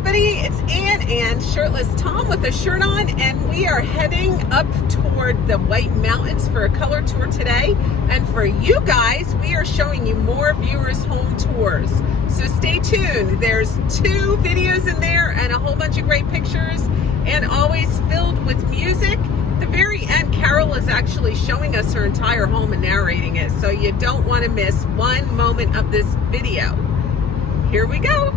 everybody, it's Ann and Shirtless Tom with a shirt on, and we are heading up toward the White Mountains for a color tour today. And for you guys, we are showing you more viewers' home tours. So stay tuned. There's 2 videos in there and a whole bunch of great pictures, and always filled with music. At the very end, Carol is actually showing us her entire home and narrating it, so you don't want to miss one moment of this video. Here we go.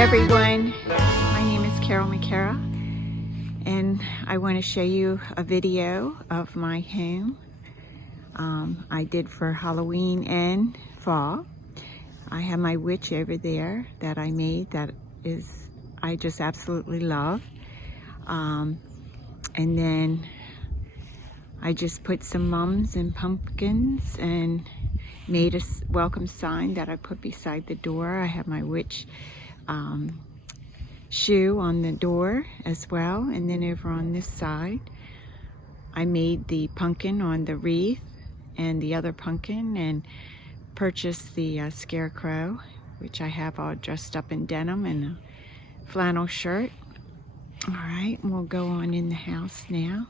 everyone, my name is Carol McCara, and I want to show you a video of my home I did for Halloween and fall. I have my witch over there that I made that I just absolutely love. And then I just put some mums and pumpkins and made a welcome sign that I put beside the door. I have my witch shoe on the door as well, and then over on this side I made the pumpkin on the wreath and the other pumpkin, and purchased the scarecrow, which I have all dressed up in denim and a flannel shirt. All right, we'll go on in the house now.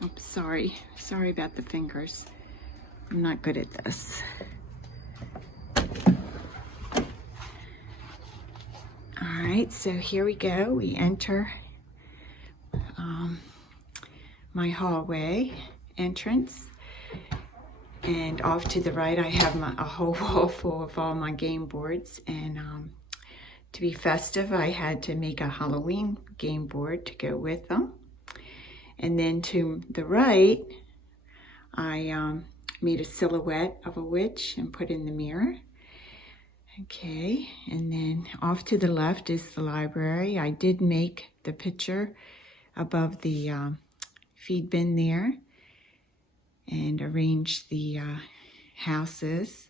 Oops, sorry about the fingers. I'm not good at this. All right, so here we go. We enter my hallway entrance, and off to the right I have a whole wall full of all my game boards, and to be festive I had to make a Halloween game board to go with them. And then to the right I made a silhouette of a witch and put in the mirror. Okay, and then off to the left is the library. I did make the picture above the feed bin there and arrange the houses.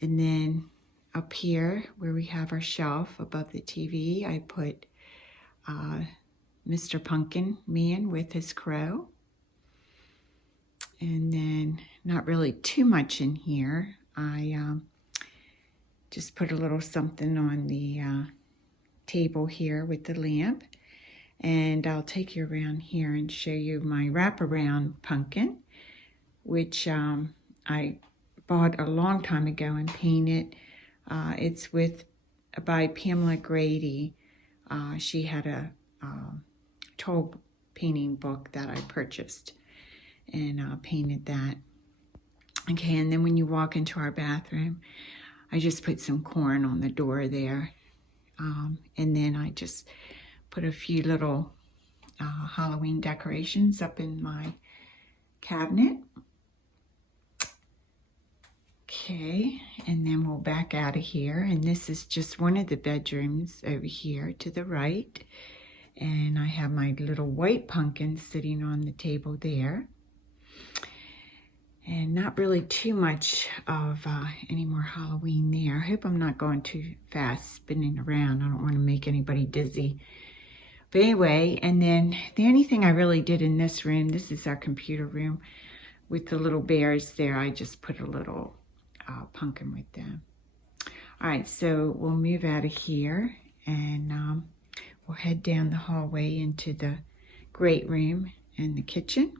And then up here where we have our shelf above the TV, I put Mr. Pumpkin Man with his crow. And then not really too much in here. I just put a little something on the table here with the lamp. And I'll take you around here and show you my wraparound pumpkin, which I bought a long time ago and painted. It's by Pamela Grady. She had a toll painting book that I purchased, and painted that. Okay, and then when you walk into our bathroom, I just put some corn on the door there. And then I just put a few little Halloween decorations up in my cabinet. Okay, and then we'll back out of here. And this is just one of the bedrooms over here to the right. And I have my little white pumpkin sitting on the table there. And not really too much of any more Halloween there. I hope I'm not going too fast spinning around. I don't want to make anybody dizzy. But anyway, and then the only thing I really did in this room, this is our computer room with the little bears there. I just put a little pumpkin with them. All right, so we'll move out of here, and we'll head down the hallway into the great room and the kitchen.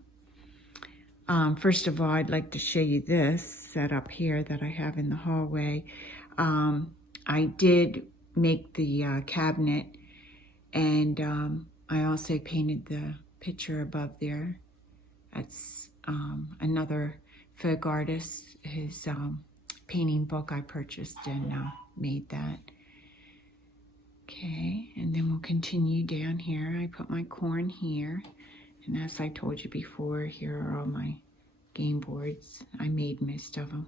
First of all, I'd like to show you this setup here that I have in the hallway. I did make the cabinet, and I also painted the picture above there. That's another folk artist, his painting book I purchased, and made that. Okay, and then we'll continue down here. I put my corn here. And as I told you before, here are all my game boards. I made most of them.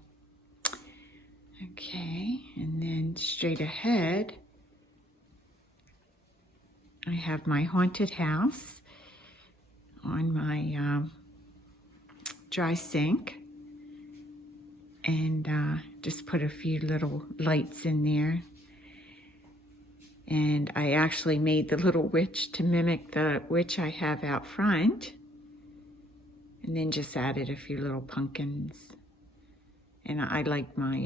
Okay, and then straight ahead, I have my haunted house on my dry sink. And just put a few little lights in there. And I actually made the little witch to mimic the witch I have out front. And then just added a few little pumpkins. And I like my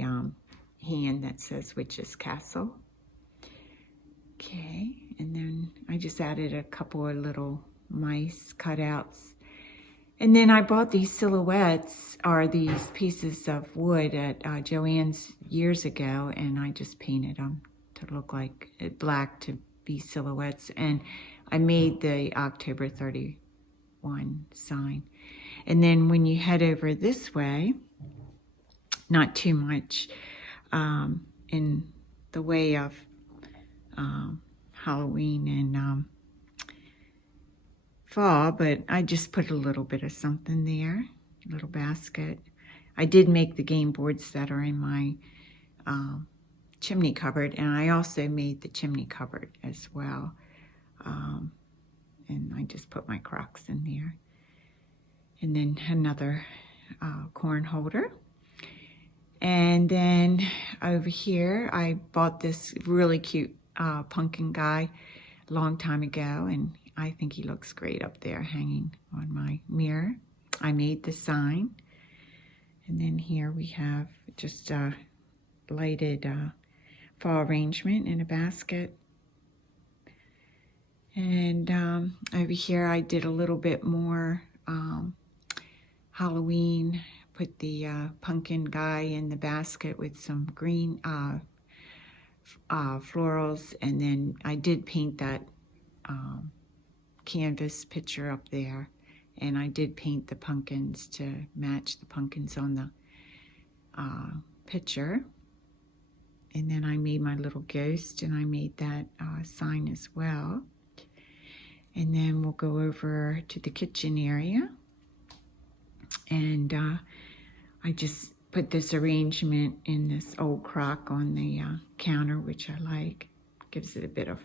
hand that says Witch's Castle. Okay, and then I just added a couple of little mice cutouts. And then I bought these silhouettes, or these pieces of wood at Joann's years ago, and I just painted them to look like black to be silhouettes. And I made the October 31st one sign. And then when you head over this way, not too much in the way of Halloween and fall, but I just put a little bit of something there, a little basket. I did make the game boards that are in my chimney cupboard, and I also made the chimney cupboard as well. And I just put my Crocs in there. And then another corn holder. And then over here, I bought this really cute pumpkin guy a long time ago, and I think he looks great up there hanging on my mirror. I made the sign. And then here we have just a lighted fall arrangement in a basket. And over here I did a little bit more Halloween. Put the pumpkin guy in the basket with some green florals, and then I did paint that canvas picture up there, and I did paint the pumpkins to match the pumpkins on the picture. And then I made my little ghost, and I made that sign as well. And then we'll go over to the kitchen area, and I just put this arrangement in this old crock on the counter, which I like. Gives it a bit of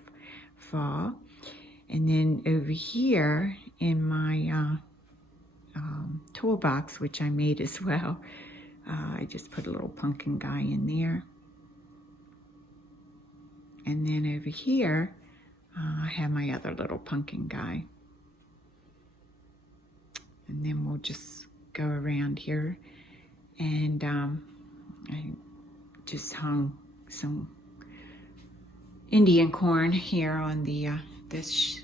fall. And then over here in my toolbox, which I made as well, I just put a little pumpkin guy in there. And then over here, I have my other little pumpkin guy. And then we'll just go around here, and I just hung some Indian corn here on the this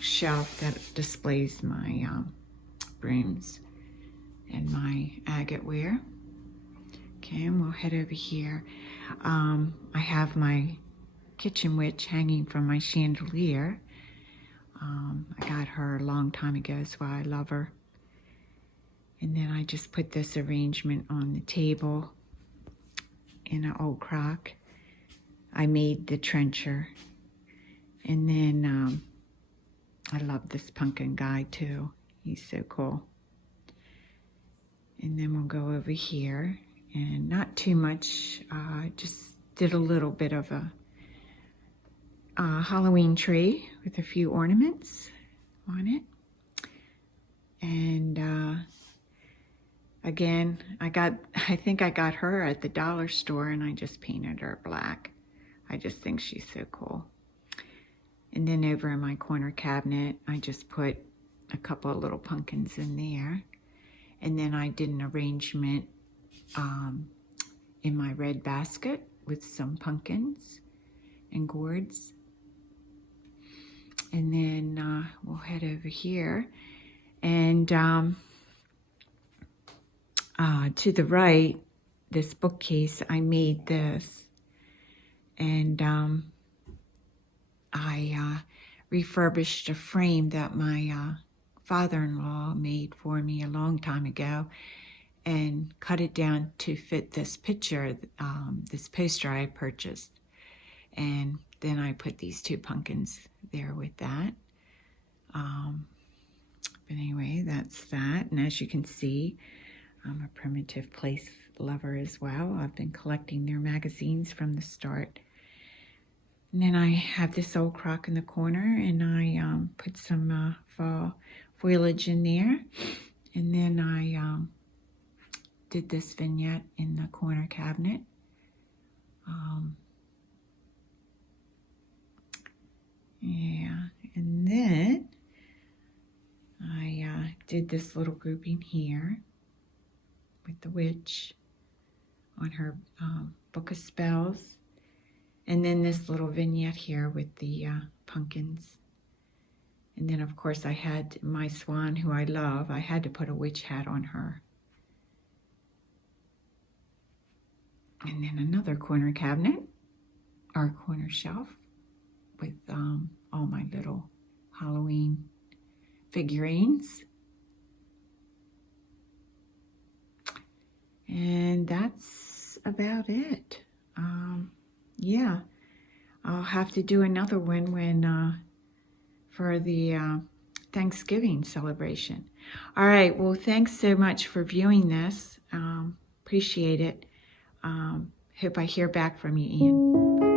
shelf that displays my brooms and my agate ware. Okay, and we'll head over here. I have my kitchen witch hanging from my chandelier. I got her a long time ago, that's why I love her. And then I just put this arrangement on the table in an old crock. I made the trencher. And then I love this pumpkin guy too. He's so cool. And then we'll go over here, and not too much. Just did a little bit of a Halloween tree with a few ornaments on it. And again, I think I got her at the dollar store, and I just painted her black. I just think she's so cool. And then over in my corner cabinet, I just put a couple of little pumpkins in there. And then I did an arrangement in my red basket with some pumpkins and gourds. And then we'll head over here. And to the right, this bookcase, I made this. And I refurbished a frame that my father-in-law made for me a long time ago, and cut it down to fit this picture, this poster I purchased. And then I put these two pumpkins there with that. But anyway, that's that. And as you can see, I'm a primitive place lover as well. I've been collecting their magazines from the start. And then I have this old crock in the corner, and I put some fall foliage in there. And then I did this vignette in the corner cabinet. Yeah, and then I did this little grouping here with the witch on her book of spells. And then this little vignette here with the pumpkins. And then, of course, I had my swan, who I love. I had to put a witch hat on her. And then another corner cabinet, or corner shelf, with all my little Halloween figurines. And that's about it. Yeah, I'll have to do another one when for the Thanksgiving celebration. All right, well, thanks so much for viewing this. Appreciate it. Hope I hear back from you, Ian.